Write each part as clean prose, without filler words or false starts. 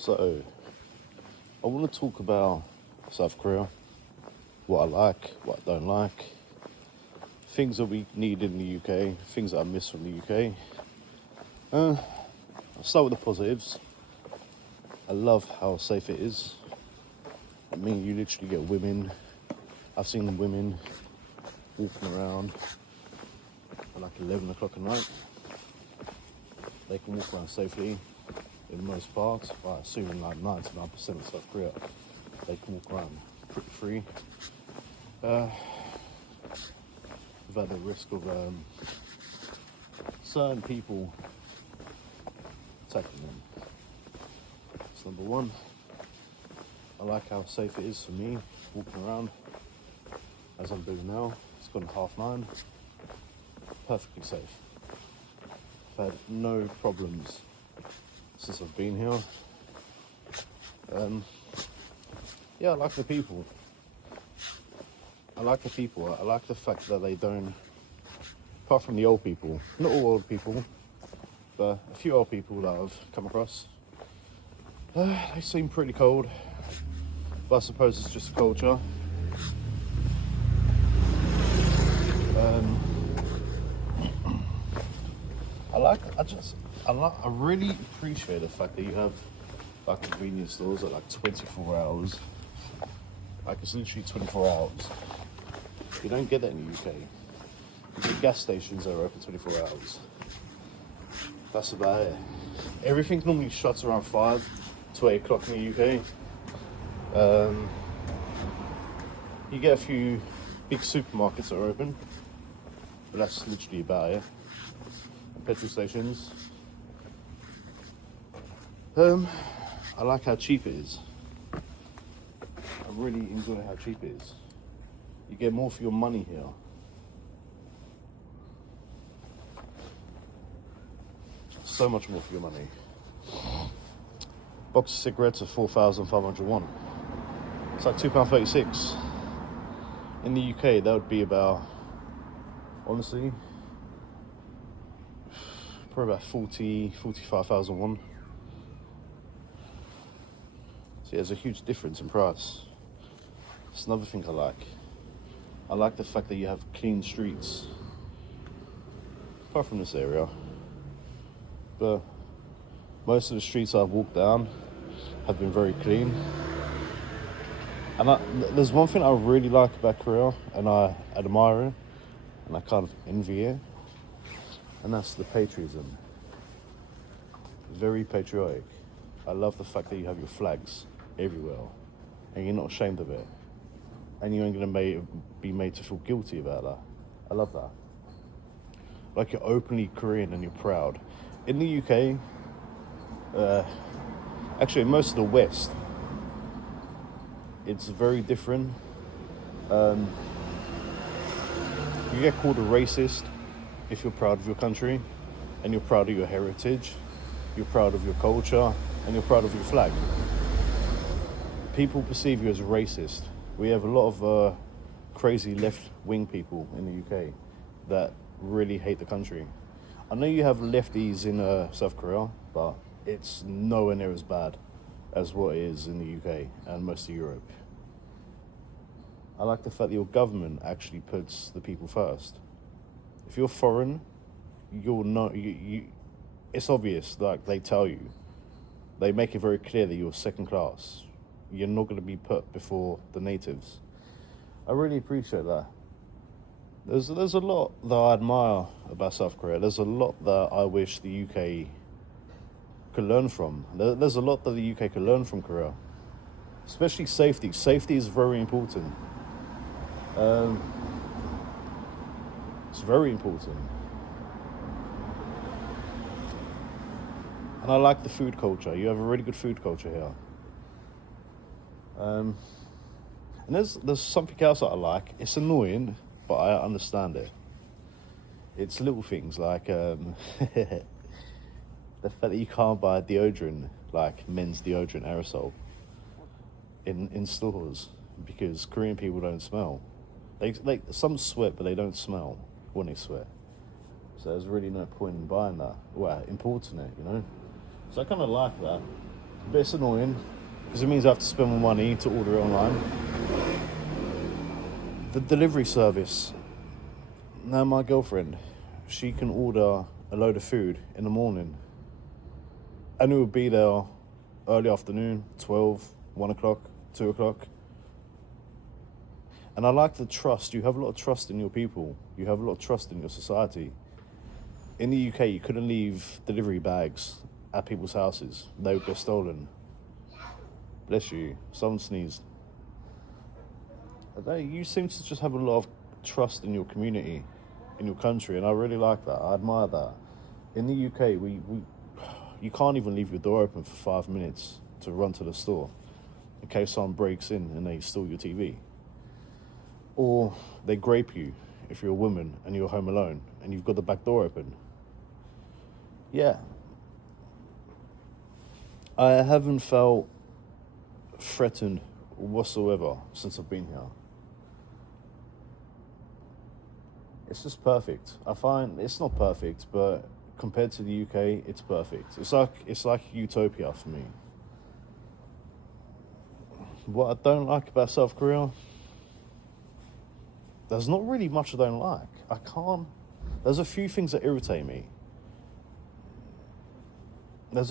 So, I want to talk about South Korea, what I like, what I don't like, things that we need in the UK, things that I miss from the UK. I'll start with the positives. I love how safe it is. I mean, you literally get women. I've seen women walking around at like 11 o'clock at night. They can walk around safely in most parts, but I assume in like 99% of South Korea, they can walk around pretty free. Without the risk of certain people attacking them. That's number one. I like how safe it is for me walking around as I'm doing now. It's gone 9:30. Perfectly safe. I've had no problems since I've been here. Yeah, I like the people. I like the fact that they don't, apart from the old people, not all old people, but a few old people that I've come across, they seem pretty cold, but I suppose it's just a culture. I really appreciate the fact that you have like convenience stores at like 24 hours. Like it's literally 24 hours. You don't get that in the UK. You get gas stations that are open 24 hours. That's about it. Everything normally shuts around 5 to 8 o'clock in the UK. You get a few big supermarkets that are open, but that's literally about it. And petrol stations. I like how cheap it is. I really enjoy how cheap it is. You get more for your money here. So much more for your money. Box of cigarettes are 4,501. It's like £2.36. In the UK, that would be about, honestly, probably about 45,001. So there's a huge difference in price. It's another thing I like. I like the fact that you have clean streets. Apart from this area. But most of the streets I've walked down have been very clean. And there's one thing I really like about Korea, and I admire it, and I kind of envy it, and that's the patriotism. Very patriotic. I love the fact that you have your flags everywhere, and you're not ashamed of it, and you ain't gonna be made to feel guilty about that. I love that. Like you're openly Korean and you're proud. In the UK, actually in most of the West, it's very different. You get called a racist if you're proud of your country, and you're proud of your heritage, you're proud of your culture, and you're proud of your flag. People perceive you as a racist. We have a lot of crazy left-wing people in the UK that really hate the country. I know you have lefties in South Korea, but it's nowhere near as bad as what it is in the UK and most of Europe. I like the fact that your government actually puts the people first. If you're foreign, you'll know, it's obvious, like they tell you. They make it very clear that you're second class. You're not going to be put before the natives. I really appreciate that. There's a lot that I admire about South Korea. There's a lot that I wish the UK could learn from. There's a lot that the UK could learn from Korea. Especially safety. Safety is very important. It's very important. And I like the food culture. You have a really good food culture here. And there's something else that I like. It's annoying, but I understand it. It's little things like the fact that you can't buy deodorant, like men's deodorant aerosol, in stores because Korean people don't smell. They some sweat, but they don't smell when they sweat. So there's really no point in buying that. Well, importing it, you know. So I kind of like that. But it's annoying because it means I have to spend more money to order it online. The delivery service. Now my girlfriend, she can order a load of food in the morning and it will be there early afternoon, 12, 1 o'clock, 2 o'clock. And I like the trust. You have a lot of trust in your people. You have a lot of trust in your society. In the UK, you couldn't leave delivery bags at people's houses. They would get stolen. Bless you. Someone sneezed. You seem to just have a lot of trust in your community, in your country, and I really like that. I admire that. In the UK, you can't even leave your door open for 5 minutes to run to the store in case someone breaks in and they steal your TV. Or they grape you if you're a woman and you're home alone and you've got the back door open. Yeah. I haven't felt threatened whatsoever since I've been here. It's just perfect. I find it's not perfect, but compared to the UK, it's perfect. It's like utopia for me. What I don't like about South Korea, there's not really much I don't like. There's a few things that irritate me. But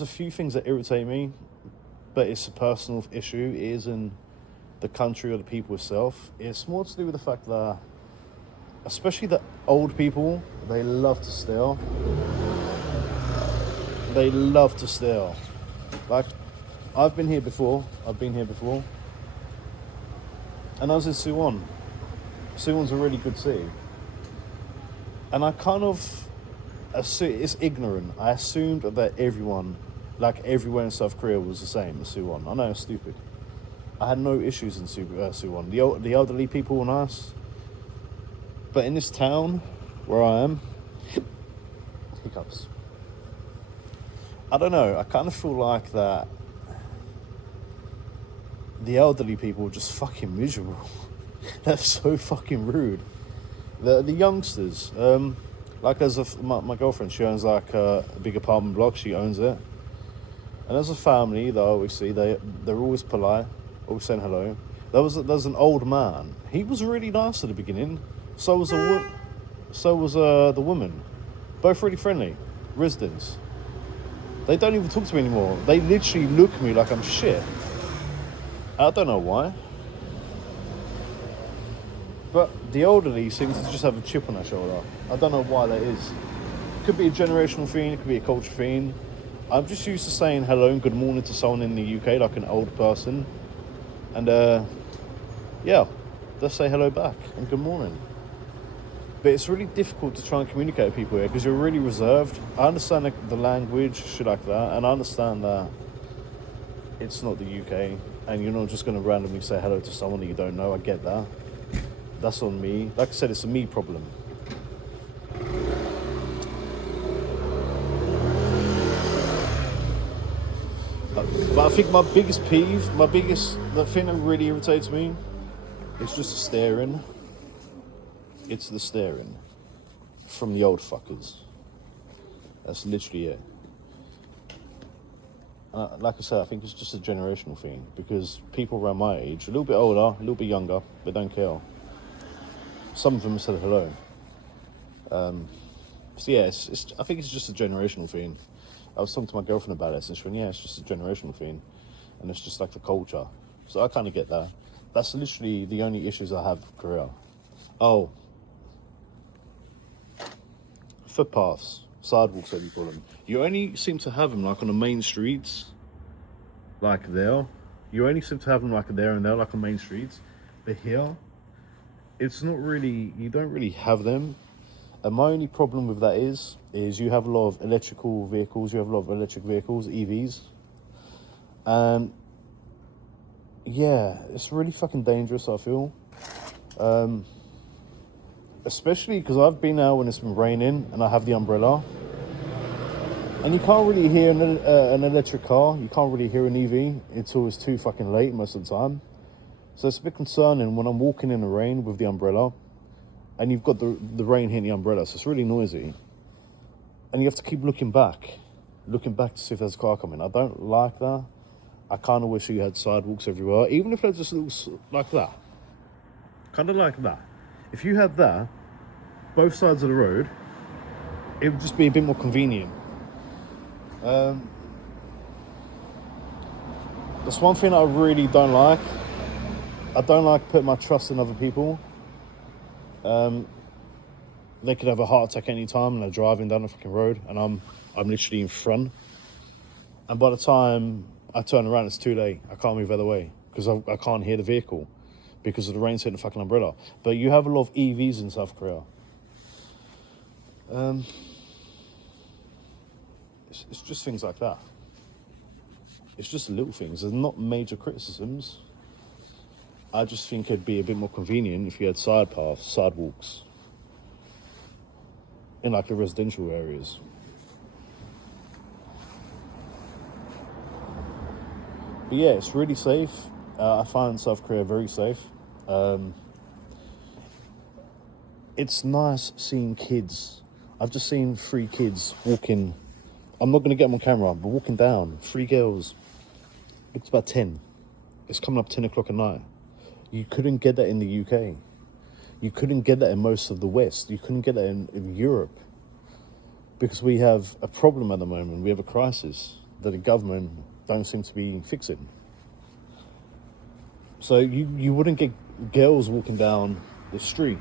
it's a personal issue. It isn't the country or the people itself. It's more to do with the fact that, especially the old people, they love to steal. Like, I've been here before. And I was in Suwon. Suwon's a really good city. And I kind of, it's ignorant. I assumed that everyone, like everywhere in South Korea, was the same as Suwon. I know, it's stupid. I had no issues in Suwon. The elderly people were nice. But in this town where I am, hiccups. I don't know, I kind of feel like that the elderly people are just fucking miserable. They're so fucking rude. The youngsters, like my girlfriend, she owns like a big apartment block, she owns it. And as a family that I always see, they're always polite, always saying hello. There's an old man. He was really nice at the beginning. So was the woman. Both really friendly. Residents. They don't even talk to me anymore. They literally look at me like I'm shit. I don't know why. But the elderly seem to just have a chip on their shoulder. I don't know why that is. It could be a generational thing, it could be a culture thing. I'm just used to saying hello and good morning to someone in the UK, like an old person. And yeah, just say hello back and good morning. But it's really difficult to try and communicate with people here because you're really reserved. I understand the language, shit like that, and I understand that it's not the UK and you're not just going to randomly say hello to someone that you don't know. I get that. That's on me. Like I said, it's a me problem. But I think my biggest peeve, the thing that really irritates me, is just the staring. It's the staring from the old fuckers. That's literally it. Like I said, I think it's just a generational thing because people around my age, a little bit older, a little bit younger, they don't care. Some of them said hello. So yeah, I think it's just a generational thing. I was talking to my girlfriend about it, and she went, yeah, it's just a generational thing. And it's just like the culture. So I kind of get that. That's literally the only issues I have with Korea. Oh. Footpaths, sidewalks, as you call them. You only seem to have them like on the main streets, like there. You only seem to have them like there and there, like on main streets. But here, it's not really, you don't really have them. And my only problem with that is you have a lot of electrical vehicles, EVs. And yeah, it's really fucking dangerous, I feel. Especially because I've been out when it's been raining and I have the umbrella. And you can't really hear an electric car. You can't really hear an EV until it's too fucking late most of the time. So it's a bit concerning when I'm walking in the rain with the umbrella and you've got the rain hitting the umbrella, so it's really noisy. And you have to keep looking back to see if there's a car coming. I don't like that. I kind of wish you had sidewalks everywhere, even if they're just little like that. Kind of like that. If you had that, both sides of the road, it would just be a bit more convenient. That's one thing I really don't like. I don't like putting my trust in other people. They could have a heart attack any time and they're driving down the fucking road and I'm literally in front. And by the time I turn around, it's too late. I can't move the other way because I can't hear the vehicle because of the rain's hitting the fucking umbrella. But you have a lot of EVs in South Korea. It's just things like that. It's just little things. There's not major criticisms. I just think it'd be a bit more convenient if you had side paths, sidewalks in like the residential areas. But yeah, it's really safe. I find South Korea very safe. It's nice seeing kids. I've just seen 3 kids walking. I'm not going to get them on camera, but walking down. 3 girls. Looks about 10. It's coming up 10 o'clock at night. You couldn't get that in the UK. You couldn't get that in most of the West. You couldn't get that in Europe. Because we have a problem at the moment. We have a crisis that the government don't seem to be fixing. So you wouldn't get girls walking down the street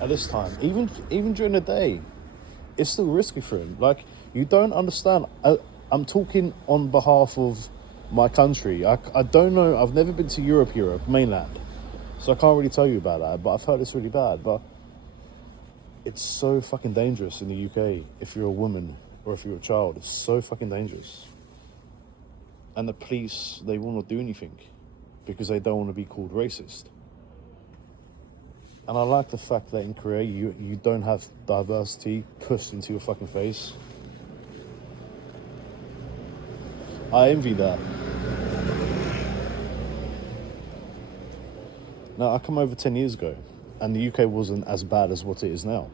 at this time. Even during the day, it's still risky for him. Like, you don't understand. I'm talking on behalf of my country. I don't know. I've never been to Europe, mainland. So I can't really tell you about that. But I've heard it's really bad. But it's so fucking dangerous in the UK if you're a woman or if you're a child. It's so fucking dangerous. And the police, they will not do anything because they don't want to be called racist. And I like the fact that in Korea, you don't have diversity pushed into your fucking face. I envy that. Now, I come over 10 years ago, and the UK wasn't as bad as what it is now.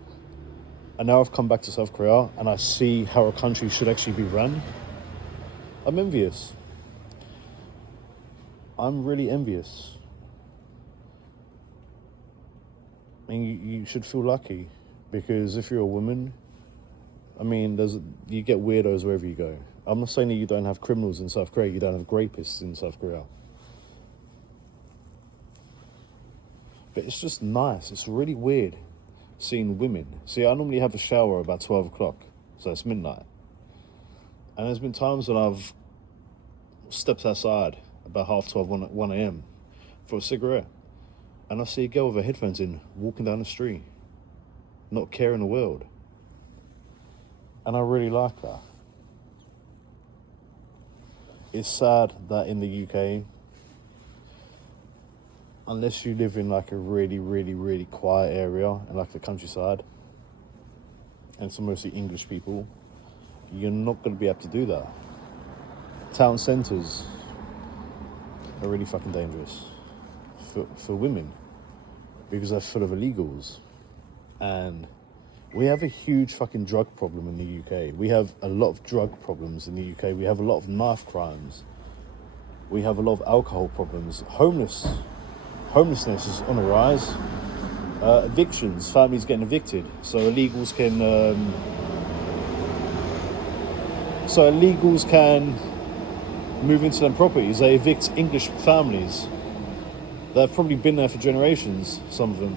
And now I've come back to South Korea, and I see how a country should actually be run. I'm envious. I'm really envious. I mean, you should feel lucky, because if you're a woman, I mean, you get weirdos wherever you go. I'm not saying that you don't have criminals in South Korea, you don't have rapists in South Korea. But it's just nice, it's really weird seeing women. See, I normally have a shower about 12 o'clock, so it's midnight. And there's been times when I've stepped outside about 12:30, 1 a.m. for a cigarette. And I see a girl with her headphones in, walking down the street, not caring the world. And I really like that. It's sad that in the UK, unless you live in like a really, really, really quiet area, in like the countryside, and it's mostly English people, you're not going to be able to do that. Town centres are really fucking dangerous for women because they're full of illegals. And we have a huge fucking drug problem in the UK. We have a lot of drug problems in the UK. We have a lot of knife crimes. We have a lot of alcohol problems. Homelessness is on the rise. Evictions, families getting evicted. So illegals can move into them properties. They evict English families. They've probably been there for generations, some of them.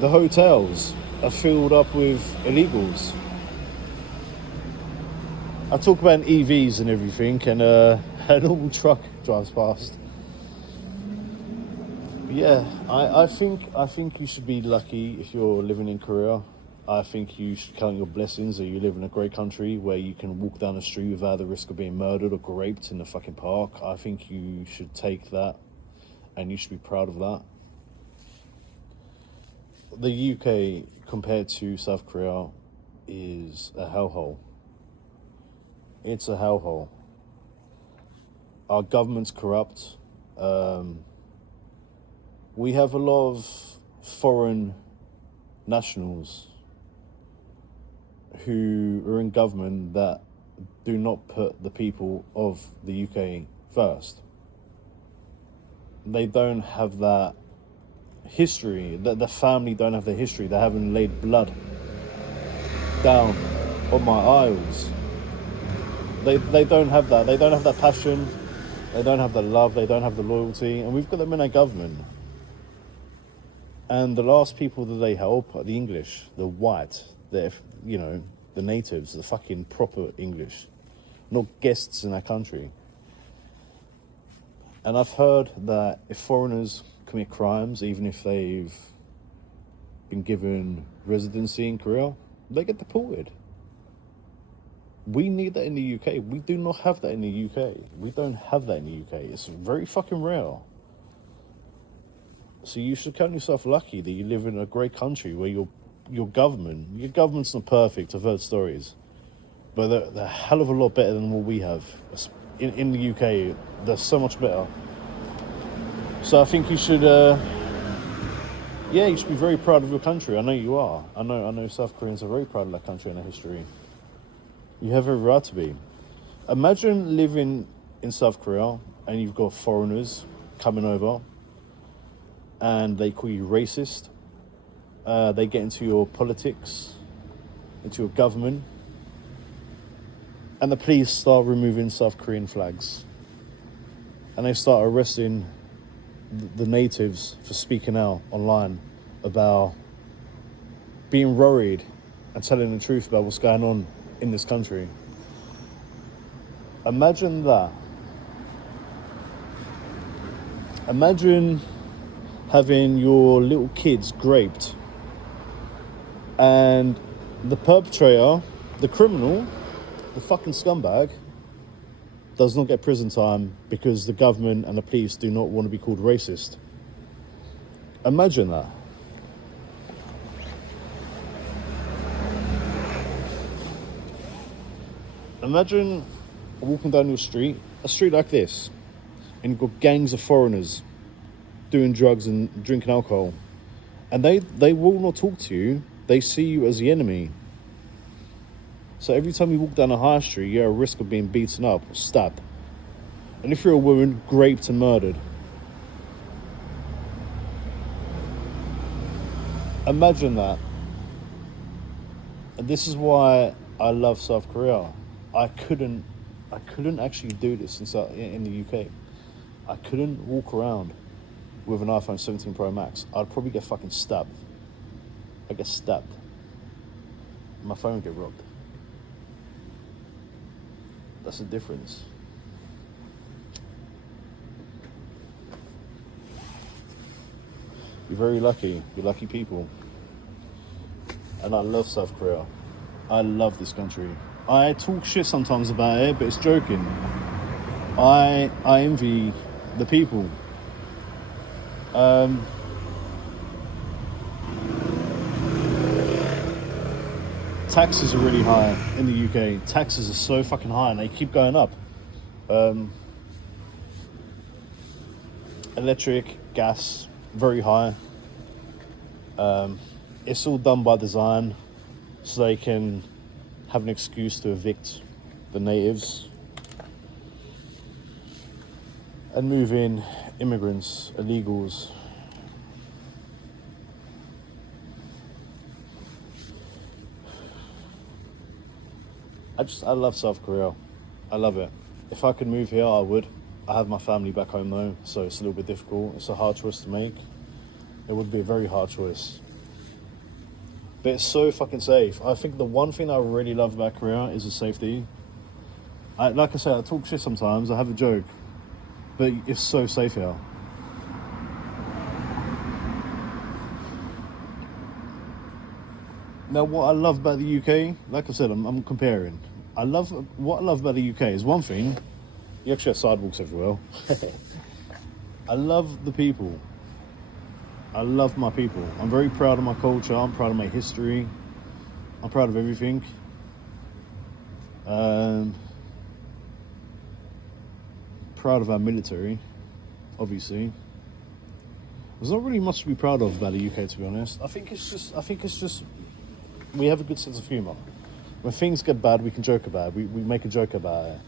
The hotels are filled up with illegals. I talk about EVs and everything, and a normal truck drives past. But yeah, I think you should be lucky if you're living in Korea. I think you should count your blessings that you live in a great country where you can walk down the street without the risk of being murdered or raped in the fucking park. I think you should take that, and you should be proud of that. The UK, compared to South Korea, is a hellhole. It's a hellhole. Our government's corrupt. We have a lot of foreign nationals who are in government that do not put the people of the UK first. They don't have that history. The family don't have the history. They haven't laid blood down on my aisles. They don't have that. They don't have that passion. They don't have the love. They don't have the loyalty. And we've got them in our government. And the last people that they help are the English, the white, the natives, the fucking proper English, not guests in our country. And I've heard that if foreigners commit crimes, even if they've been given residency in Korea, they get deported. We need that in the UK. We do not have that in the UK. We don't have that in the UK. It's very fucking rare. So you should count yourself lucky that you live in a great country where your government's not perfect. I've heard stories, but they're a hell of a lot better than what we have. In the UK, they're so much better. So I think you should, you should be very proud of your country. I know you are. I know South Koreans are very proud of their country and their history. You have every right to be. Imagine living in South Korea and you've got foreigners coming over and they call you racist. They get into your politics, into your government, and the police start removing South Korean flags. And they start arresting the natives for speaking out online about being worried and telling the truth about what's going on in this country. Imagine that. Imagine having your little kids raped and the perpetrator, the criminal, the fucking scumbag, does not get prison time because the government and the police do not want to be called racist. Imagine that. Imagine walking down your street, a street like this, and you've got gangs of foreigners doing drugs and drinking alcohol, and they will not talk to you. They see you as the enemy. So every time you walk down a high street, you're at risk of being beaten up or stabbed. And if you're a woman, raped and murdered. Imagine that. And this is why I love South Korea. I couldn't actually do this in the UK. I couldn't walk around with an iPhone 17 Pro Max. I'd probably get fucking stabbed. I'd get stabbed. My phone would get robbed. That's the difference. You're very lucky. You're lucky people. And I love South Korea. I love this country. I talk shit sometimes about it, but it's joking. I envy the people. Taxes are really high in the UK. Taxes are so fucking high and they keep going up. Electric, gas, very high. It's all done by design so they can have an excuse to evict the natives and move in immigrants, illegals. I love South Korea. I love it. If I could move here, I would. I have my family back home though, so it's a little bit difficult. It's a hard choice to make. It would be a very hard choice. But it's so fucking safe. I think the one thing I really love about Korea is the safety. Like I said, I talk shit sometimes, I have a joke, but it's so safe here. Now, what I love about the UK, like I said, I'm comparing. What I love about the UK is one thing, you actually have sidewalks everywhere. I love the people. I love my people. I'm very proud of my culture. I'm proud of my history. I'm proud of everything. Proud of our military, obviously. There's not really much to be proud of about the UK, to be honest. I think it's just we have a good sense of humour. When things get bad, we can joke about it. We make a joke about it.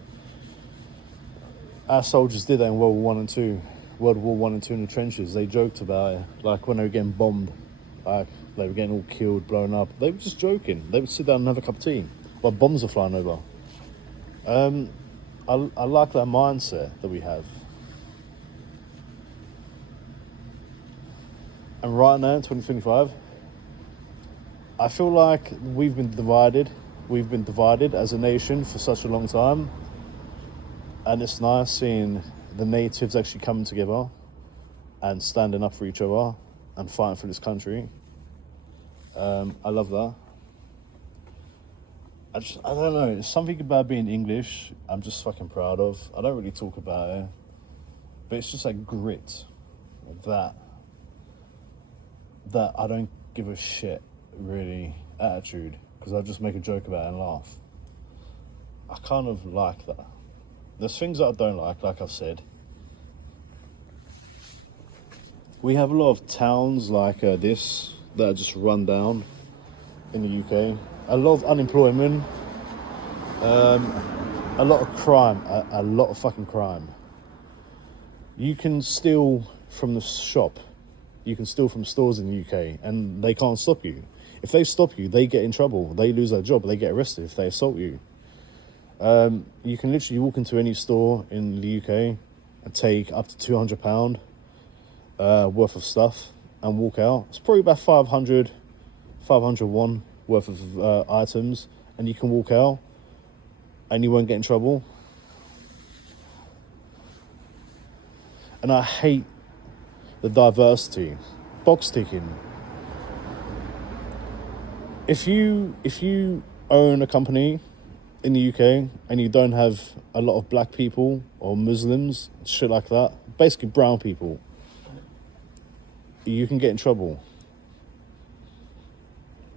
Our soldiers did that in World War One and Two. World War One and Two in the trenches. They joked about it, like when they were getting bombed, like they were getting all killed, blown up. They were just joking. They would sit down and have a cup of tea while bombs are flying over. I like that mindset that we have. And right now, in 2025, I feel like we've been divided. We've been divided as a nation for such a long time. And it's nice seeing the natives actually coming together and standing up for each other and fighting for this country. I love that. I don't know, it's something about being English I'm just fucking proud of. I don't really talk about it, but it's just like grit, that I don't give a shit, really, attitude, because I just make a joke about it and laugh. I kind of like that. There's things that I don't like I've said. We have a lot of towns like this that are just run down in the UK. A lot of unemployment, a lot of crime, a lot of fucking crime. You can steal from the shop, you can steal from stores in the UK, and they can't stop you. If they stop you, they get in trouble. They lose their job, they get arrested if they assault you. You can literally walk into any store in the UK and take up to £200 worth of stuff and walk out. It's probably about 500 won worth of items, and you can walk out and you won't get in trouble. And I hate the diversity, box ticking. If you own a company in the UK and you don't have a lot of black people or Muslims, shit like that, basically brown people, you can get in trouble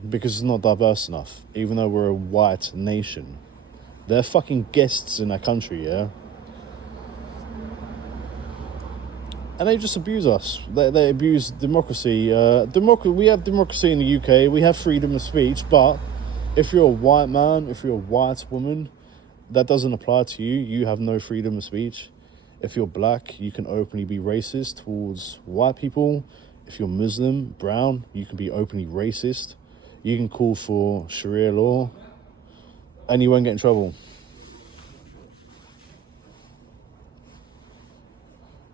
because it's not diverse enough, even though we're a white nation. They're fucking guests in our country, yeah? And they just abuse us. They abuse democracy. We have democracy in the UK. We have freedom of speech. But if you're a white man, if you're a white woman, that doesn't apply to you. You have no freedom of speech. If you're black, you can openly be racist towards white people. If you're Muslim, brown, you can be openly racist. You can call for Sharia law, and you won't get in trouble.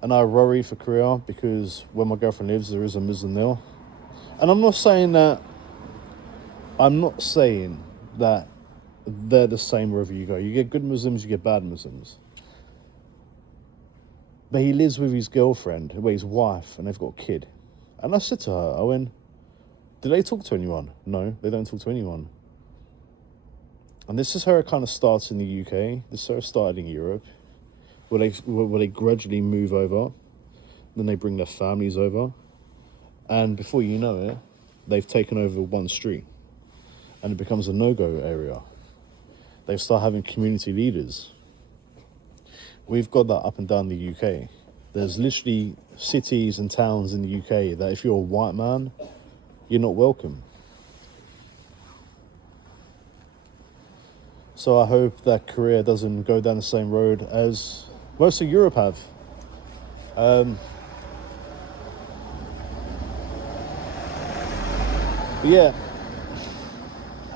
And I worry for Korea because where my girlfriend lives, there is a Muslim there. And I'm not saying that they're the same wherever you go. You get good Muslims, you get bad Muslims. But he lives with his girlfriend, his wife, and they've got a kid. And I said to her, I went, do they talk to anyone? No, they don't talk to anyone. And this is how it kind of starts in the UK. This is how it started in Europe, where they gradually move over. Then they bring their families over. And before you know it, they've taken over one street. And it becomes a no-go area. They start having community leaders. We've got that up and down the UK. There's literally cities and towns in the UK that if you're a white man, you're not welcome. So I hope that Korea doesn't go down the same road as most of Europe have. But yeah,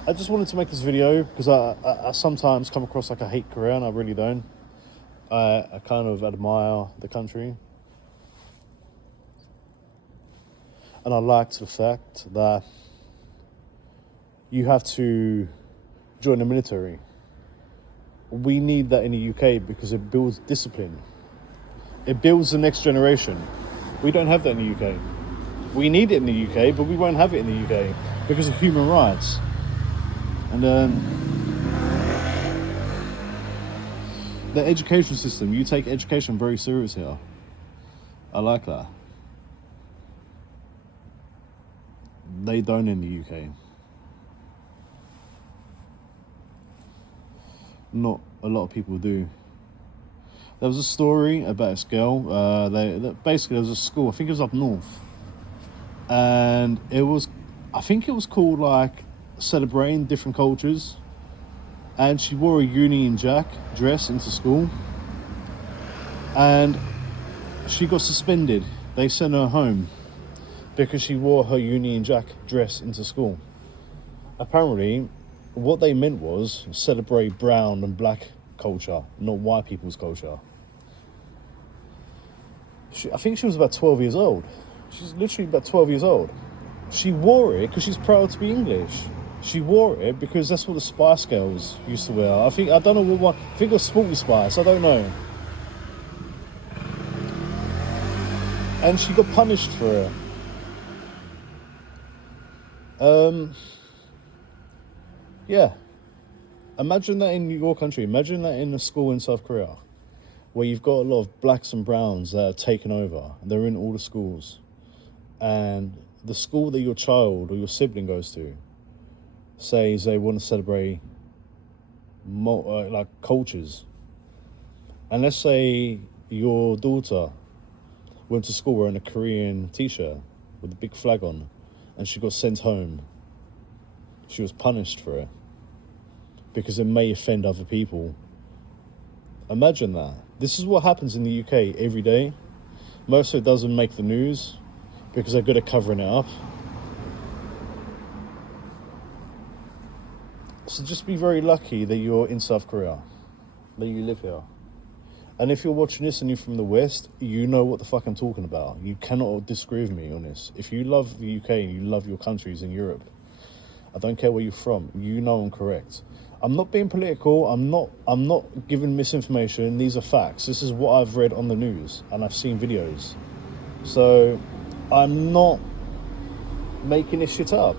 I just wanted to make this video because I sometimes come across like I hate Korea, and I really don't. I kind of admire the country. And I liked the fact that you have to join the military. We need that in the UK because it builds discipline. It builds the next generation. We don't have that in the UK. We need it in the UK, but we won't have it in the UK because of human rights. And the education system, you take education very serious here. I like that. They don't in the UK. Not a lot of people do. There was a story about this girl. Basically, there was a school. I think it was up north, and I think it was called like celebrating different cultures. and she wore a Union Jack dress into school, and she got suspended. They sent her home because she wore her Union Jack dress into school. Apparently, what they meant was celebrate brown and black culture, not white people's culture. I think she was about 12 years old. She's literally about 12 years old. She wore it because she's proud to be English. She wore it because that's what the Spice Girls used to wear. I don't know what one. I think it was Sporty Spice. I don't know. And she got punished for it. Yeah. Imagine that in your country. Imagine that in a school in South Korea, where you've got a lot of blacks and browns that are taken over. They're in all the schools, and the school that your child or your sibling goes to says they want to celebrate like cultures. And let's say your daughter went to school wearing a Korean t-shirt with a big flag on, and she got sent home. She was punished for it because it may offend other people. Imagine that. This is what happens in the UK every day. Most of it doesn't make the news because they're good at covering it up. So just be very lucky that you're in South Korea, that you live here. And if you're watching this and you're from the West, you know what the fuck I'm talking about. You cannot disagree with me on this. If you love the UK and you love your countries in Europe, I don't care where you're from, you know I'm correct. I'm not being political, I'm not giving misinformation. These are facts. This is what I've read on the news and I've seen videos. So I'm not making this shit up.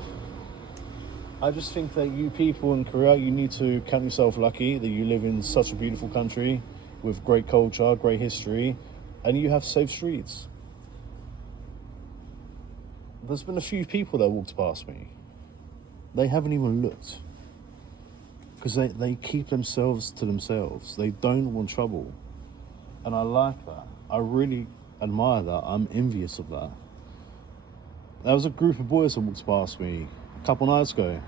I just think that you people in Korea, you need to count yourself lucky that you live in such a beautiful country with great culture, great history, and you have safe streets. There's been a few people that walked past me. They haven't even looked. Because they keep themselves to themselves. They don't want trouble. And I like that. I really admire that. I'm envious of that. There was a group of boys that walked past me a couple nights ago.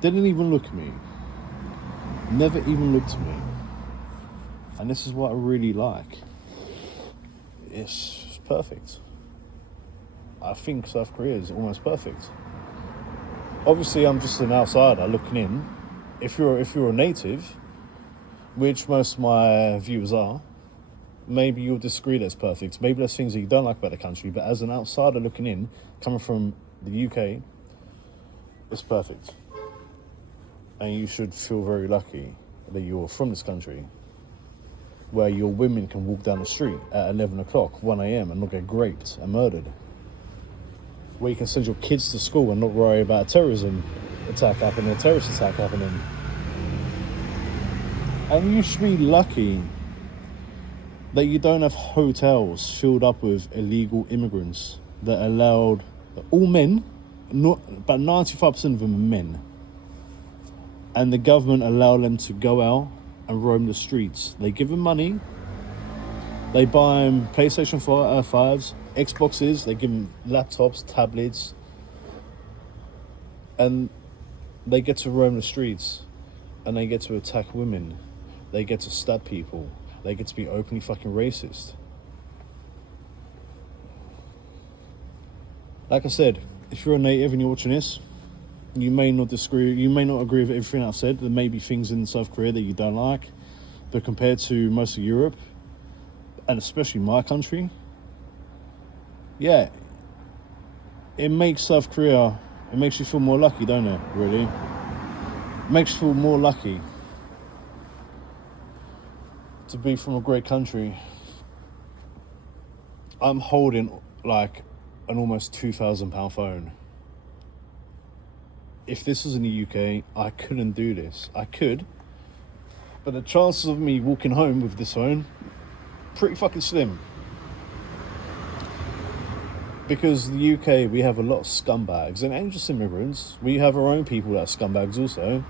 Didn't even look at me. Never even looked at me. And this is what I really like. It's perfect. I think South Korea is almost perfect. Obviously, I'm just an outsider looking in. If you're a native, which most of my viewers are, maybe you'll disagree that it's perfect. Maybe there's things that you don't like about the country, but as an outsider looking in, coming from the UK, it's perfect. And you should feel very lucky that you're from this country, where your women can walk down the street at 11 o'clock, 1 a.m. and not get raped and murdered. Where you can send your kids to school and not worry about a terrorist attack happening. And you should be lucky that you don't have hotels filled up with illegal immigrants that allowed all men, about 95% of them are men, and the government allow them to go out and roam the streets. They give them money, they buy them PlayStation 5s, Xboxes, they give them laptops, tablets, and they get to roam the streets, and they get to attack women, they get to stab people, they get to be openly fucking racist. Like I said, if you're a native and you're watching this, you may not disagree, you may not agree with everything I've said. There may be things in South Korea that you don't like, but compared to most of Europe, and especially my country, yeah, it makes South Korea, it makes you feel more lucky, don't it, really? It makes you feel more lucky to be from a great country. I'm holding like an almost £2,000 phone. If this was in the UK, I couldn't do this. I could, but the chances of me walking home with this phone, pretty fucking slim. Because the UK, we have a lot of scumbags, and ain't just immigrants. We have our own people that are scumbags also.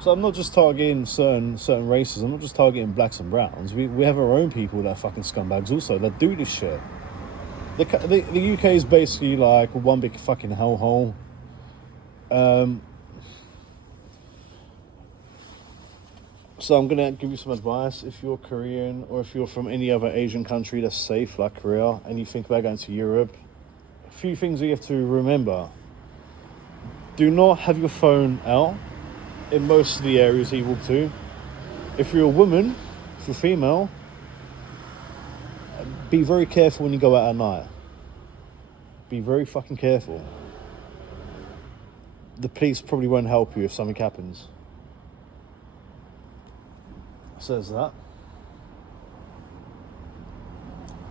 So I'm not just targeting certain races. I'm not just targeting blacks and browns. We have our own people that are fucking scumbags also that do this shit. The UK is basically like one big fucking hellhole. So I'm gonna give you some advice. If you're Korean or if you're from any other Asian country that's safe, like Korea, and you think about going to Europe, a few things that you have to remember. Do not have your phone out in most of the areas that you walk to. If you're a woman, if you're female, be very careful when you go out at night. Be very fucking careful. The police probably won't help you if something happens. Says that.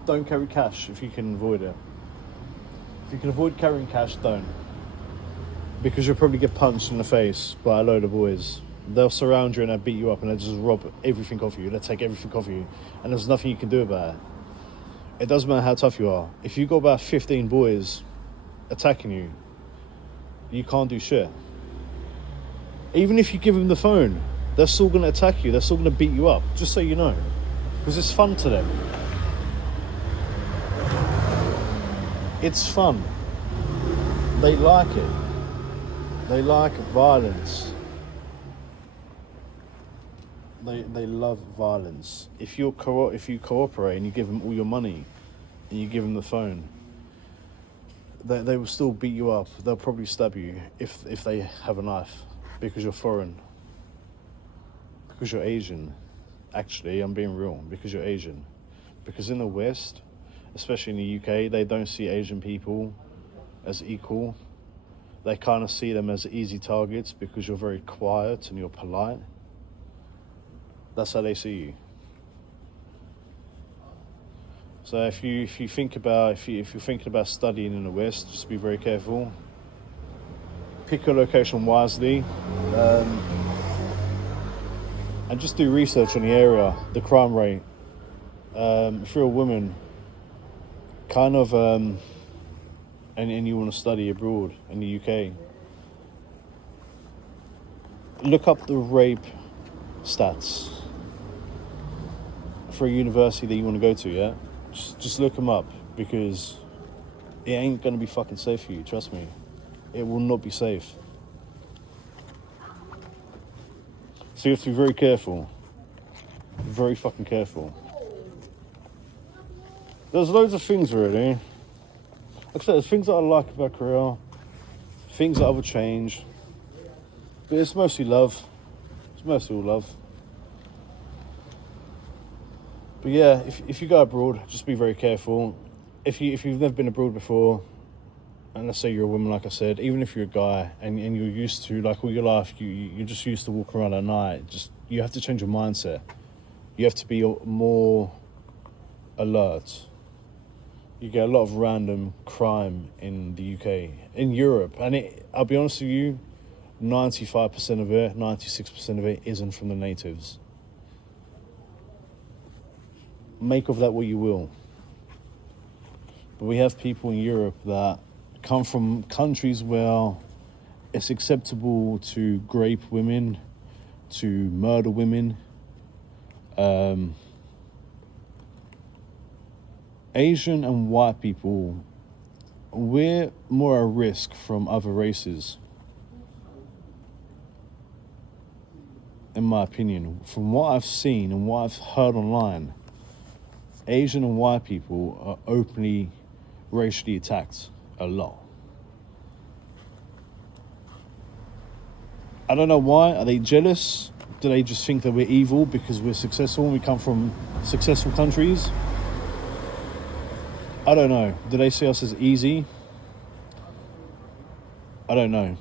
Don't carry cash if you can avoid it. If you can avoid carrying cash, don't. Because you'll probably get punched in the face by a load of boys. They'll surround you and they'll beat you up and they'll just rob everything off you. They'll take everything off you. And there's nothing you can do about it. It doesn't matter how tough you are. If you got about 15 boys attacking you, you can't do shit. Even if you give them the phone, they're still going to attack you. They're still going to beat you up, just so you know. Because it's fun to them. It's fun. They like it. They like violence. They love violence. If you cooperate and you give them all your money and you give them the phone, they will still beat you up. They'll probably stab you if they have a knife because you're foreign. Because you're Asian. Actually, I'm being real. Because you're Asian. Because in the West, especially in the UK, they don't see Asian people as equal. They kind of see them as easy targets because you're very quiet and you're polite. That's how they see you. So if you're thinking about studying in the West, just be very careful. Pick your location wisely, and just do research on the area, the crime rate. If you're a woman, kind of, and you want to study abroad in the UK, look up the rape stats for a university that you want to go to, yeah? Just look them up, because it ain't going to be fucking safe for you, trust me. It will not be safe. So you have to be very careful. Very fucking careful. There's loads of things, really. Like I said, there's things that I like about Korea, things that I would change, but it's mostly love. It's mostly all love. But yeah, if you go abroad, just be very careful. If you've never been abroad before, and let's say you're a woman, like I said, even if you're a guy and you're used to, like, all your life, you're just used to walking around at night, you have to change your mindset. You have to be more alert. You get a lot of random crime in the UK, in Europe, and I'll be honest with you, 95% of it, 96% of it isn't from the natives. Make of that what you will. But we have people in Europe that come from countries where it's acceptable to grape women, to murder women. Asian and white people, we're more at risk from other races. In my opinion, from what I've seen and what I've heard online, Asian and white people are openly racially attacked a lot. I don't know why. Are they jealous? Do they just think that we're evil because we're successful and we come from successful countries? I don't know. Do they see us as easy? I don't know.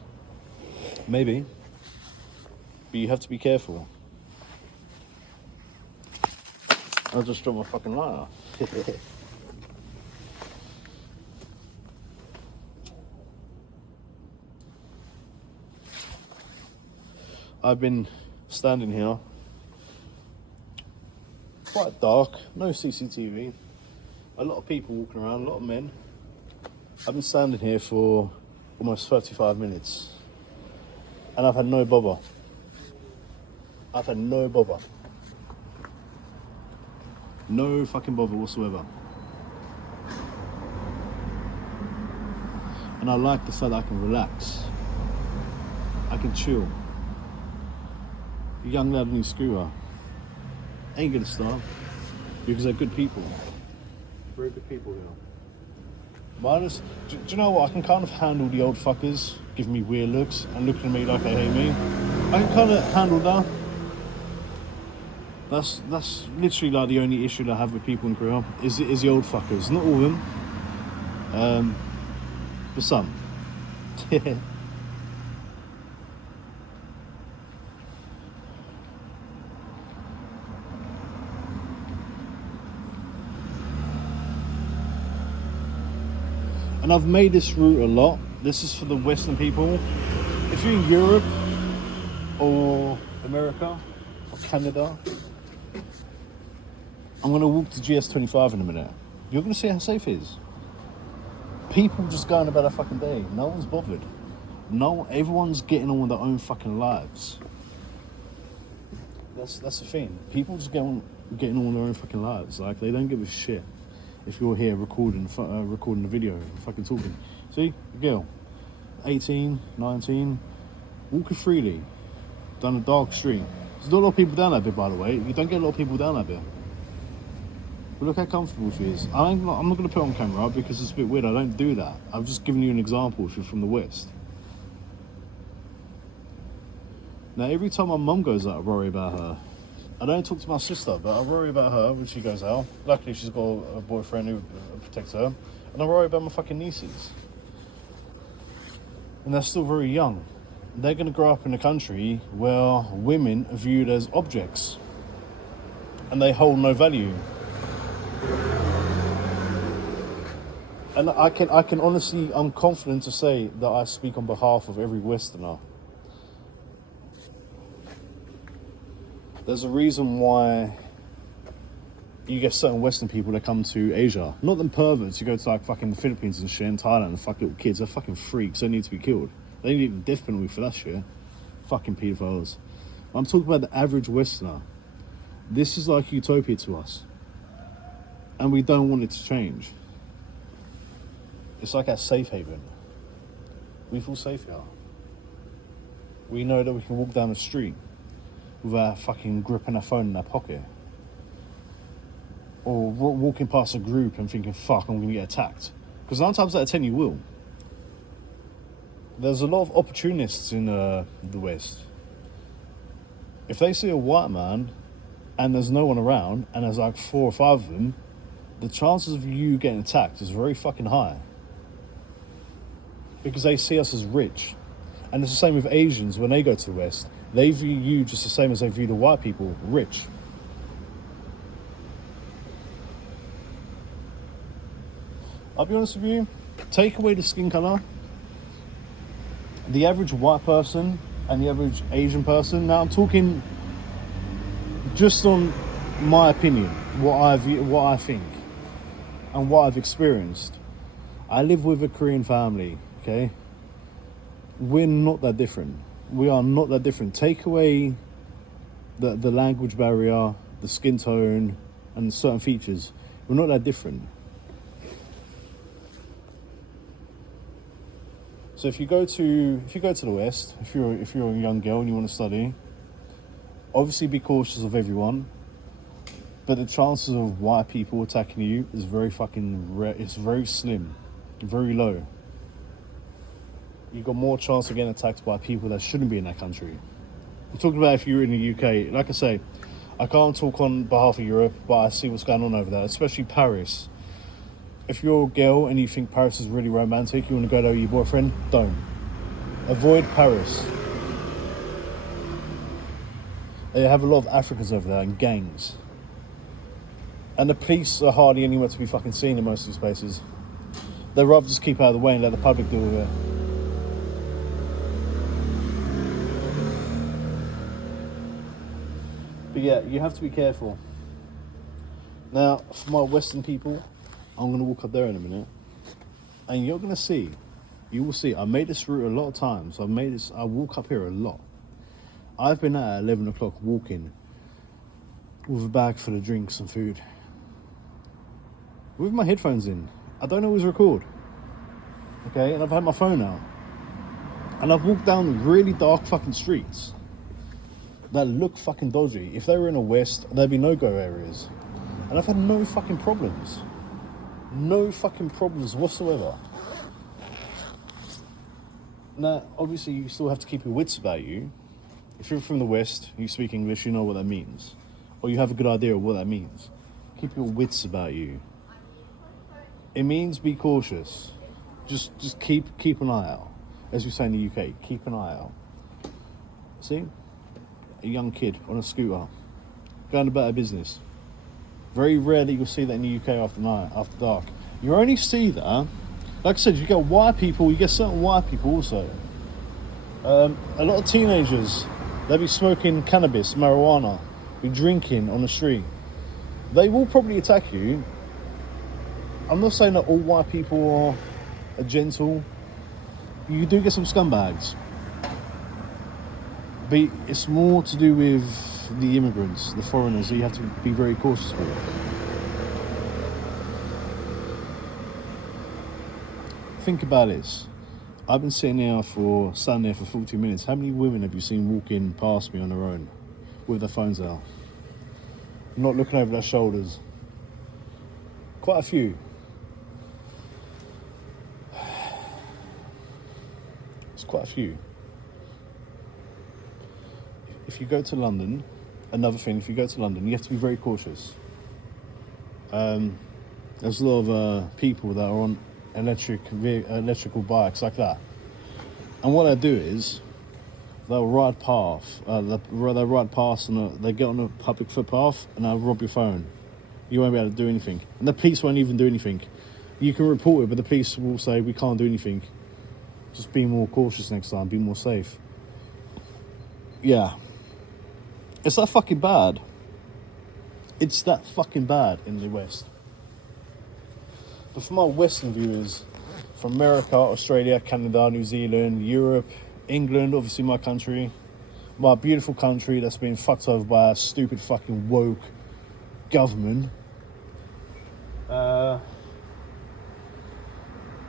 Maybe. But you have to be careful. I just dropped my fucking lighter. I've been standing here, quite dark, no CCTV, a lot of people walking around, a lot of men. I've been standing here for almost 35 minutes and I've had no bother. I've had no bother. No fucking bother whatsoever. And I like the fact that I can relax. I can chill. A young lad in his scooter. Ain't gonna stop because they're good people. Very good people here. Minus, do you know what? I can kind of handle the old fuckers giving me weird looks and looking at me like they hate me. I can kind of handle that. That's literally like the only issue that I have with people in Korea is the old fuckers. Not all of them, but some. And I've made this route a lot. This is for the Western people. If you're in Europe or America or Canada, I'm gonna walk to GS25 in a minute. You're gonna see how safe it is. People just going about their fucking day. No one's bothered. Everyone's getting on with their own fucking lives. That's the thing. People just getting on with their own fucking lives. Like, they don't give a shit if you're here recording the video, fucking talking. See, girl, 18, 19, walking freely down a dark street. There's not a lot of people down that bit, by the way. You don't get a lot of people down that bit. But look how comfortable she is. I'm not going to put it on camera because it's a bit weird. I don't do that. I've just given you an example if you're from the West. Now, every time my mum goes out, I worry about her. I don't talk to my sister, but I worry about her when she goes out. Luckily, she's got a boyfriend who protects her. And I worry about my fucking nieces. And they're still very young. They're going to grow up in a country where women are viewed as objects. And they hold no value. And I can honestly, I'm confident to say that I speak on behalf of every Westerner. There's a reason why you get certain Western people that come to Asia. Not them perverts. You go to like fucking the Philippines and shit, and Thailand, and fuck little kids. They're fucking freaks. They need to be killed. They need a death penalty for that shit. Fucking pedophiles. I'm talking about the average Westerner. This is like utopia to us. And we don't want it to change. It's like our safe haven. We feel safe here. We know that we can walk down the street without fucking gripping our phone in our pocket. Or walking past a group and thinking, fuck, I'm gonna get attacked. Because 9 times out of 10 you will. There's a lot of opportunists in the West. If they see a white man and there's no one around and there's like 4 or 5 of them, the chances of you getting attacked is very fucking high. Because they see us as rich. And it's the same with Asians when they go to the West. They view you just the same as they view the white people, rich. I'll be honest with you, take away the skin colour, the average white person and the average Asian person, now I'm talking just on my opinion, what I think and what I've experienced. I live with a Korean family, okay? We're not that different. We are not that different. Take away the language barrier, the skin tone, and certain features. We're not that different. So if you go to the West, if you're a young girl and you want to study, obviously be cautious of everyone. But the chances of white people attacking you is very fucking rare. It's very slim, very low. You've got more chance of getting attacked by people that shouldn't be in that country. I'm talking about if you're in the UK. Like I say, I can't talk on behalf of Europe, but I see what's going on over there, especially Paris. If you're a girl and you think Paris is really romantic, you want to go there with your boyfriend, don't. Avoid Paris. They have a lot of Africans over there and gangs. And the police are hardly anywhere to be fucking seen in most of these places. They'd rather just keep out of the way and let the public deal with it. But yeah, you have to be careful. Now, for my Western people, I'm going to walk up there in a minute. And you're going to see, you will see, I made this route a lot of times. I walk up here a lot. I've been at 11 o'clock walking with a bag full of drinks and food. With my headphones in. I don't always record. Okay, and I've had my phone out. And I've walked down really dark fucking streets. that look fucking dodgy. If they were in the West, there'd be no-go areas. And I've had no fucking problems. No fucking problems whatsoever. Now, obviously, you still have to keep your wits about you. If you're from the West, you speak English, you know what that means. Or you have a good idea of what that means. Keep your wits about you. It means be cautious. Just keep an eye out. As we say in the UK, keep an eye out. See? A young kid on a scooter, going about their business. Very rarely you'll see that in the UK after dark. You only see that, like I said, you get white people, you get certain white people also. A lot of teenagers, they'll be smoking cannabis, marijuana, be drinking on the street. They will probably attack you. I'm not saying that all white people are gentle. You do get some scumbags. But it's more to do with the immigrants, the foreigners, that you have to be very cautious with. Think about this. I've been standing there for 40 minutes. How many women have you seen walking past me on their own with their phones out? Not looking over their shoulders. Quite a few. It's quite a few. If you go to London, another thing, if you go to London, you have to be very cautious. There's a lot of people that are on electrical bikes like that. And what they do is, they'll ride past, and they get on a public footpath and they'll rob your phone. You won't be able to do anything. And the police won't even do anything. You can report it, but the police will say, we can't do anything. Just be more cautious next time, be more safe. Yeah. It's that fucking bad. It's that fucking bad in the West. But for my Western viewers, from America, Australia, Canada, New Zealand, Europe, England, obviously my country, my beautiful country that's been fucked over by a stupid fucking woke government. I'm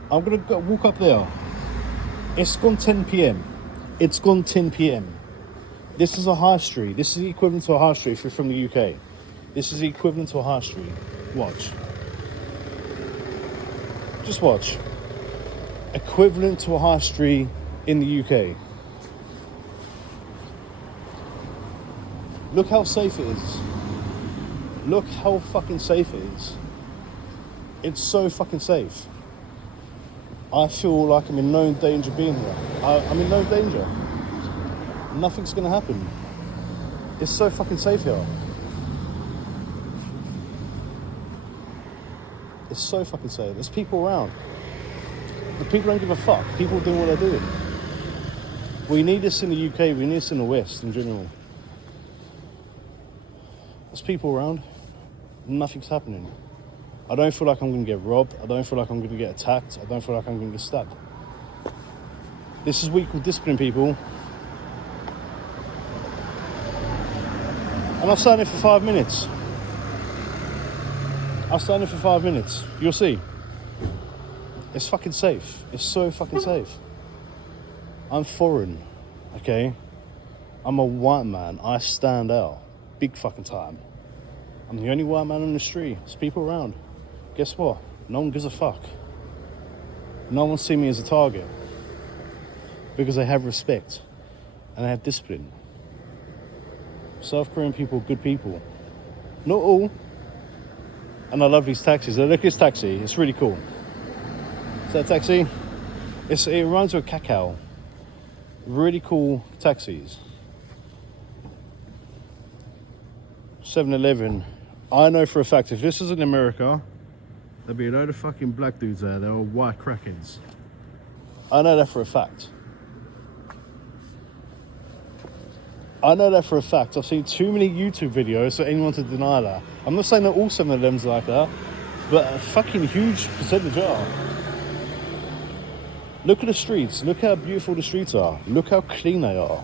gonna go walk up there. It's gone 10 p.m. It's gone 10 p.m. This is a high street. This is the equivalent to a high street if you're from the UK. This is the equivalent to a high street. Watch. Just watch. Equivalent to a high street in the UK. Look how safe it is. Look how fucking safe it is. It's so fucking safe. I feel like I'm in no danger being here. I'm in no danger. Nothing's gonna happen. It's so fucking safe here. It's so fucking safe. There's people around. The people don't give a fuck. People doing what they're doing. We need this in the UK. We need this in the West in general. There's people around. Nothing's happening. I don't feel like I'm going to get robbed. I don't feel like I'm going to get attacked. I don't feel like I'm going to get stabbed. This is what you call discipline, people. And I've sat in for 5 minutes. I've sat in for 5 minutes. You'll see. It's fucking safe. It's so fucking safe. I'm foreign, okay? I'm a white man. I stand out. Big fucking time. I'm the only white man on the street. There's people around. Guess what? No one gives a fuck. No one sees me as a target. Because they have respect. And they have discipline. South Korean people, good people. Not all. And I love these taxis. Look at this taxi. It's really cool. Is that a taxi? It reminds me of Kakao. Really cool taxis. 7-Eleven. I know for a fact, if this is in America, there'll be a load of fucking black dudes there. They're all white crackheads. I know that for a fact. I know that for a fact. I've seen too many YouTube videos for anyone to deny that. I'm not saying that all 7-Elevens are like that, but a fucking huge percentage are. Look at the streets. Look how beautiful the streets are. Look how clean they are.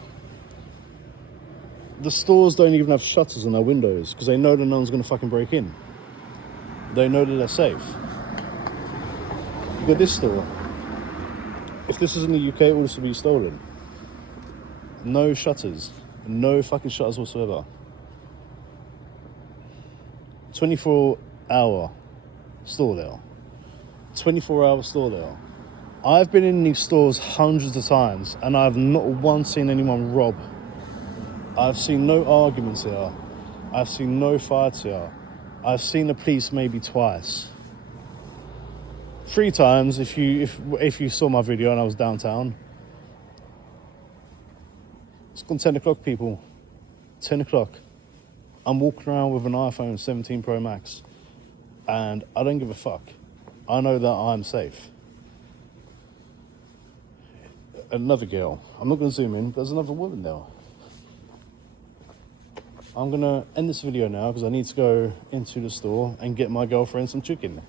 The stores don't even have shutters on their windows because they know that no one's going to fucking break in. They know that they're safe. Look at this store. If this is in the UK, it will also be stolen. No shutters. No fucking shutters whatsoever. 24-hour store there. 24-hour store there. I've been in these stores hundreds of times and I've not once seen anyone rob. I've seen no arguments here. I've seen no fights here. I've seen the police maybe twice. 3 times if you saw my video and I was downtown. It's gone 10 o'clock, people. 10 o'clock. I'm walking around with an iPhone 17 Pro Max and I don't give a fuck. I know that I'm safe. Another girl. I'm not going to zoom in, but there's another woman there. I'm going to end this video now because I need to go into the store and get my girlfriend some chicken.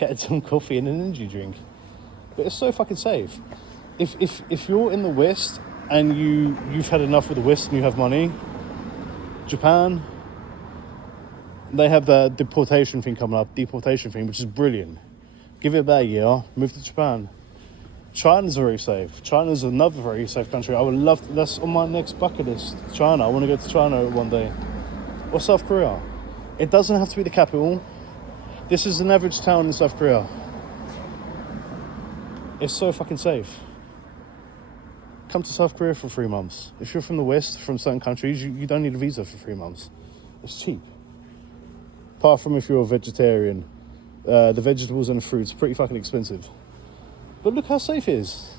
Get some coffee and an energy drink. But it's so fucking safe. If you're in the West and you've had enough with the West and you have money, Japan, they have the deportation thing, which is brilliant. Give it about a year, move to Japan. China's very safe. China's another very safe country. I would love to, that's on my next bucket list. China. I want to go to China one day. Or South Korea. It doesn't have to be the capital. This is an average town in South Korea. It's so fucking safe. Come to South Korea for 3 months. If you're from the West, from certain countries, you don't need a visa for 3 months. It's cheap. Apart from if you're a vegetarian. The vegetables and the fruits are pretty fucking expensive. But look how safe it is.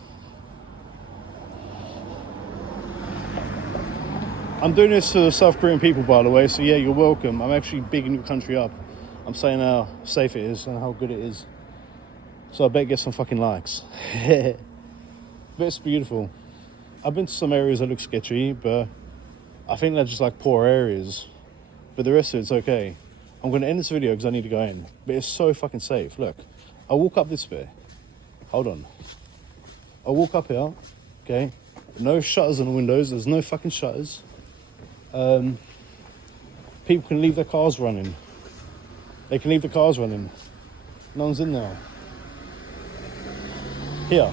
I'm doing this to South Korean people, by the way, so yeah, you're welcome. I'm actually bigging your country up. I'm saying how safe it is and how good it is. So I better get some fucking likes. But it's beautiful. I've been to some areas that look sketchy, but I think they're just like poor areas. But the rest of it's okay. I'm going to end this video because I need to go in. But it's so fucking safe. Look, I walk up this bit. Hold on. I walk up here, okay? No shutters on the windows. There's no fucking shutters. People can leave their cars running. They can leave the cars running. No one's in there. Here.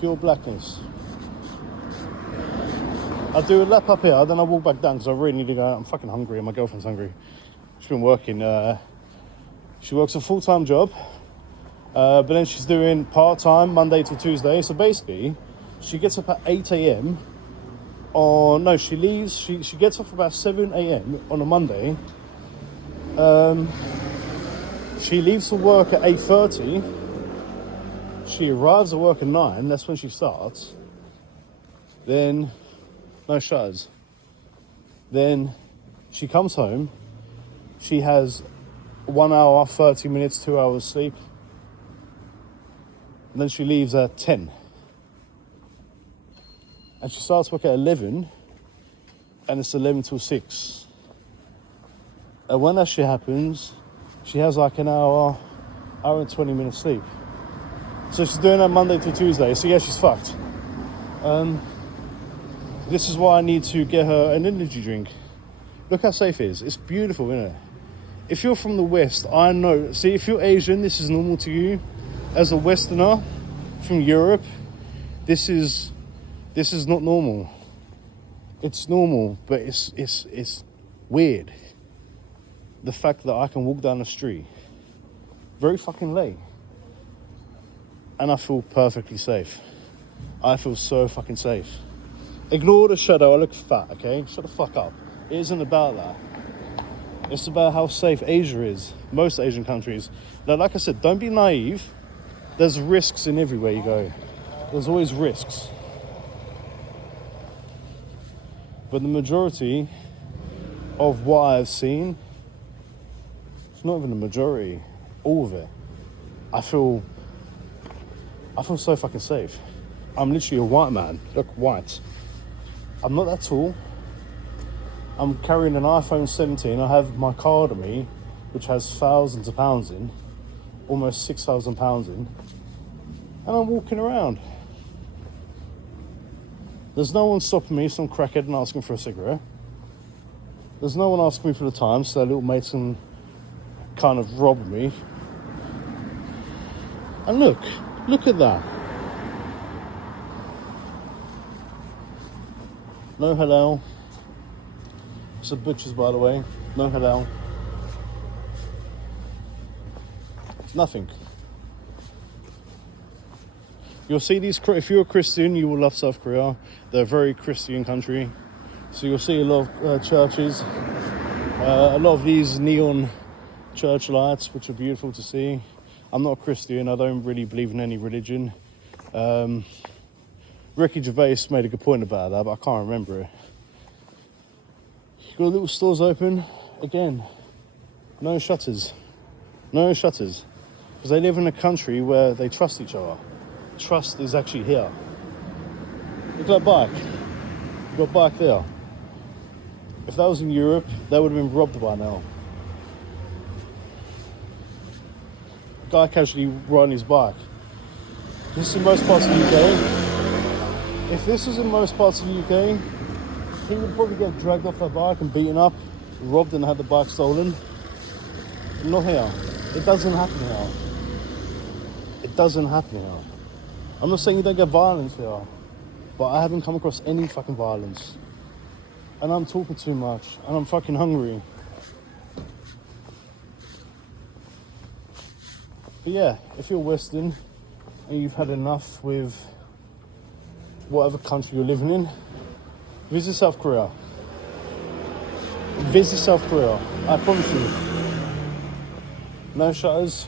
Pure blackness. I do a lap up here, then I walk back down because I really need to go out. I'm fucking hungry and my girlfriend's hungry. She's been working. She works a full-time job, but then she's doing part-time Monday to Tuesday. So basically, she gets up at 8 a.m. She leaves. She gets off about 7 a.m. on a Monday. She leaves for work at 8:30. She arrives at work at 9. That's when she starts. Then, no shutters. Then she comes home. She has 1 hour, 30 minutes, 2 hours sleep. And then she leaves at 10. And she starts work at 11. And it's 11 till 6. And when that shit happens, she has like an hour and 20 minutes sleep. So she's doing that Monday to Tuesday. So yeah, she's fucked. This is why I need to get her an energy drink. Look how safe it is. It's beautiful, isn't it? If you're from the West, I know. See, if you're Asian, this is normal to you. As a Westerner from Europe, this is not normal. It's normal, but it's weird. The fact that I can walk down the street very fucking late and I feel perfectly safe. I feel so fucking safe. Ignore the shadow. I look fat, okay? Shut the fuck up. It isn't about that. It's about how safe Asia is. Most Asian countries. Now, like I said, don't be naive. There's risks in everywhere you go. There's always risks. But the majority of what I've seen, it's not even the majority, all of it. I feel so fucking safe. I'm literally a white man. Look, white. I'm not that tall. I'm carrying an iPhone 17. I have my card on me, which has thousands of pounds in, almost 6,000 pounds in, and I'm walking around. There's no one stopping me, some crackhead, and asking for a cigarette. There's no one asking me for the time, so their little mates can kind of rob me. And look at that. No halal. It's a butcher's, by the way. No halal. It's nothing. You'll see these, if you're a Christian, you will love South Korea. They're a very Christian country. So you'll see a lot of churches, a lot of these neon church lights, which are beautiful to see. I'm not a Christian, I don't really believe in any religion. Ricky Gervais made a good point about that, but I can't remember it. You've got little stores open, again, no shutters. No shutters. Because they live in a country where they trust each other. Trust is actually here. Look at that bike. You've got a bike there. If that was in Europe, they would have been robbed by now. A guy casually riding his bike. This is in most parts of the UK. If this was in most parts of the UK, he would probably get dragged off that bike and beaten up, robbed and had the bike stolen. Not here. It doesn't happen here. It doesn't happen here. I'm not saying you don't get violence here, but I haven't come across any fucking violence. And I'm talking too much, and I'm fucking hungry. But yeah, if you're Western and you've had enough with whatever country you're living in, visit South Korea. Visit South Korea, I promise you. No shutters.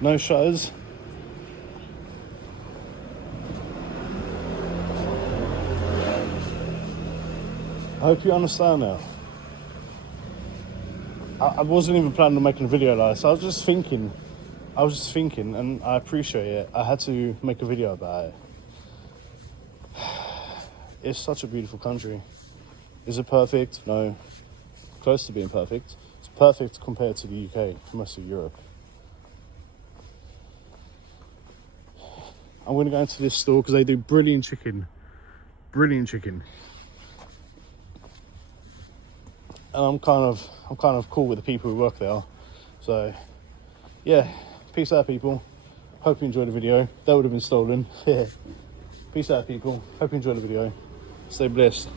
No shutters. I hope you understand now. I wasn't even planning on making a video like this. I was just thinking, and I appreciate it. I had to make a video about it. It's such a beautiful country. Is it perfect? No. Close to being perfect. It's perfect compared to the UK, most of Europe. I'm going to go into this store because they do brilliant chicken. Brilliant chicken. And I'm kind of cool with the people who work there. So, yeah, peace out, people. Hope you enjoyed the video. That would have been stolen. Peace out, people. Hope you enjoyed the video. Stay blessed.